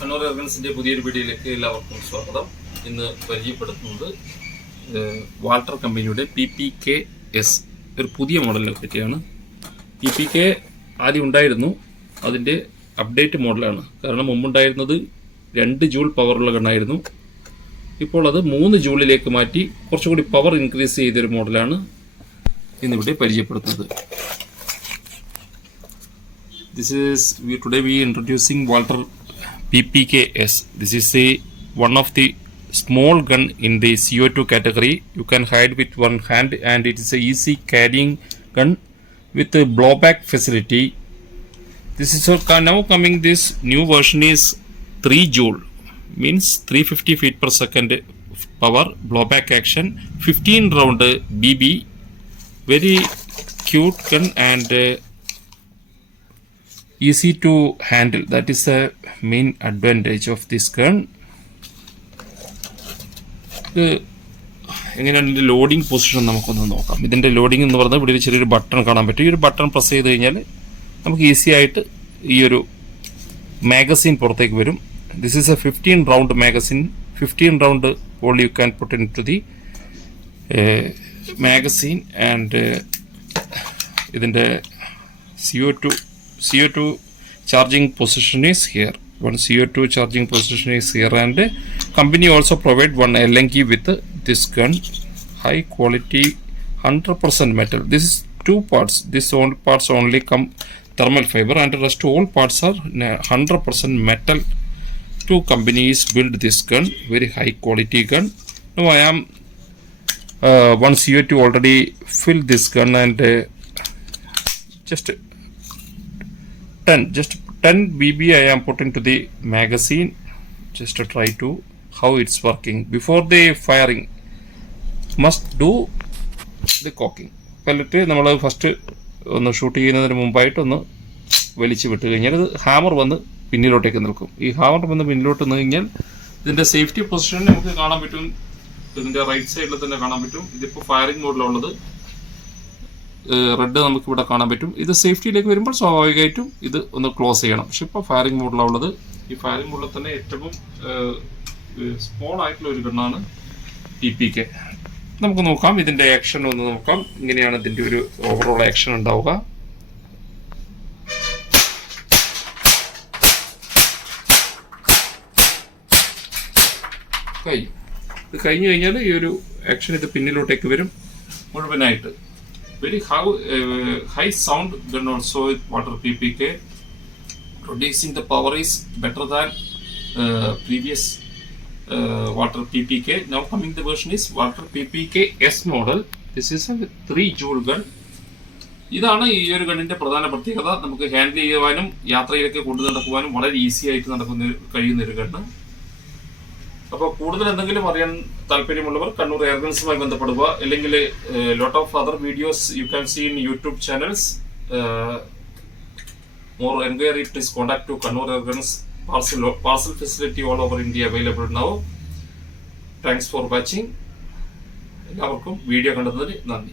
കണ്ണൂർ എയർഗൺസിൻ്റെ പുതിയൊരു വീഡിയോയിലേക്ക് എല്ലാവർക്കും സ്വാഗതം. ഇന്ന് പരിചയപ്പെടുത്തുന്നത് വാൾട്ടർ കമ്പനിയുടെ PPK-S ഒരു പുതിയ മോഡലിനെ പറ്റിയാണ്. PPK ആദ്യം ഉണ്ടായിരുന്നു, അതിൻ്റെ അപ്ഡേറ്റ് മോഡലാണ്. കാരണം മുമ്പുണ്ടായിരുന്നത് 2 ജൂൾ പവറുള്ള ഗണ്ണായിരുന്നു. ഇപ്പോൾ അത് 3 ജൂളിലേക്ക് മാറ്റി കുറച്ചുകൂടി പവർ ഇൻക്രീസ് ചെയ്തൊരു മോഡലാണ് ഇന്നിവിടെ പരിചയപ്പെടുത്തുന്നത്. Today we introducing Walter PPK-S. This is one of the small gun in the CO2 category. You can hide with one hand and it is a easy carrying gun with a blowback facility. This is now coming. This new version is 3 joule, means 350 feet per second power, blowback action, 15 round BB. Very cute gun and easy to handle. That is the main advantage of this gun. എങ്ങനെയാണ് ഇതിൻ്റെ loading position നമുക്കൊന്ന് നോക്കാം. ഇതിൻ്റെ loading എന്ന് പറഞ്ഞാൽ ഇവിടെ ഒരു ചെറിയൊരു ബട്ടൺ കാണാൻ പറ്റും. ഈ ഒരു ബട്ടൺ പ്രസ് ചെയ്ത് കഴിഞ്ഞാൽ നമുക്ക് ഈസി ആയിട്ട് ഈ ഒരു മാഗസിൻ പുറത്തേക്ക് വരും. This is a 15 round magazine. 15 round all you can put into the magazine and ഇതിൻ്റെ CO2 charging position is here. One CO2 charging position is here, and company also provide one LNG with this gun. High quality 100% metal. This is 2 parts. This all parts only come thermal fiber, and the rest all parts are 100% metal. 2 companies build this gun. Very high quality gun. Now I am one CO2 already filled this gun and just 10 BB I am put into the magazine just to try to how it's working. Before the firing must do the cocking. പല്ലിട്ട് നമ്മൾ first ഒന്ന് shoot ചെയ്യുന്നതിന് മുമ്പായിട്ട് ഒന്ന് വലിച്ചു വിട്ട് കഴിഞ്ഞാൽ ഇത് hammer വന്ന് പിന്നിലോട്ടേക്ക് നിൽക്കും. ഈ ഹാമർ വന്ന് പിന്നിലോട്ട് നിന്ന് കഴിഞ്ഞാൽ ഇതിൻ്റെ സേഫ്റ്റി പൊസിഷൻ നമുക്ക് കാണാൻ പറ്റും. ഇതിൻ്റെ റൈറ്റ് സൈഡിൽ തന്നെ കാണാൻ പറ്റും. ഇതിപ്പോൾ ഫയറിംഗ് മോഡിലുള്ളത് റെഡ് നമുക്ക് ഇവിടെ കാണാൻ പറ്റും. ഇത് സേഫ്റ്റിയിലേക്ക് വരുമ്പോൾ സ്വാഭാവികമായിട്ടും ഇത് ഒന്ന് ക്ലോസ് ചെയ്യണം. പക്ഷെ ഇപ്പോൾ ഫയറിംഗ് മോഡിലുള്ളത്. ഈ ഫയറിംഗ് മോഡിൽ തന്നെ ഏറ്റവും സ്മോൾ ആയിട്ടുള്ള ഒരു ഗണ്ണാണ് PPK. നമുക്ക് നോക്കാം ഇതിൻ്റെ ആക്ഷൻ ഒന്ന് നോക്കാം. ഇങ്ങനെയാണ് ഇതിൻ്റെ ഒരു ഓവറോൾ ആക്ഷൻ ഉണ്ടാവുക. ഇത് കഴിഞ്ഞു കഴിഞ്ഞാൽ ഈ ഒരു ആക്ഷൻ ഇത് പിന്നിലോട്ടേക്ക് വരും മുഴുവനായിട്ട്. Very high sound gun also with Walter PPK. Producing the power is better than previous Walter PPK. Now coming the version is Walter PPK-S model. This is a 3 joule gun. ഇതാണ് ഈ ഒരു ഗണ്ണിൻ്റെ പ്രധാന പ്രത്യേകത. നമുക്ക് handle ചെയ്യുവാനും യാത്രയിലൊക്കെ കൊണ്ടു നടക്കുവാനും വളരെ easy ആയിട്ട് കഴിയുന്ന ഒരു ഗണ്ണ്. അപ്പോൾ കൂടുതൽ എന്തെങ്കിലും അറിയാൻ താല്പര്യമുള്ളവർ കണ്ണൂർ എയർഗൺസുമായി ബന്ധപ്പെടുക. അല്ലെങ്കിൽ lot of other videos you can see in YouTube channels. More enquiry please contact to Kannur airguns. Parcel facility all over India available now. Thanks for watching. എല്ലാവർക്കും വീഡിയോ കണ്ടതിന് നന്ദി.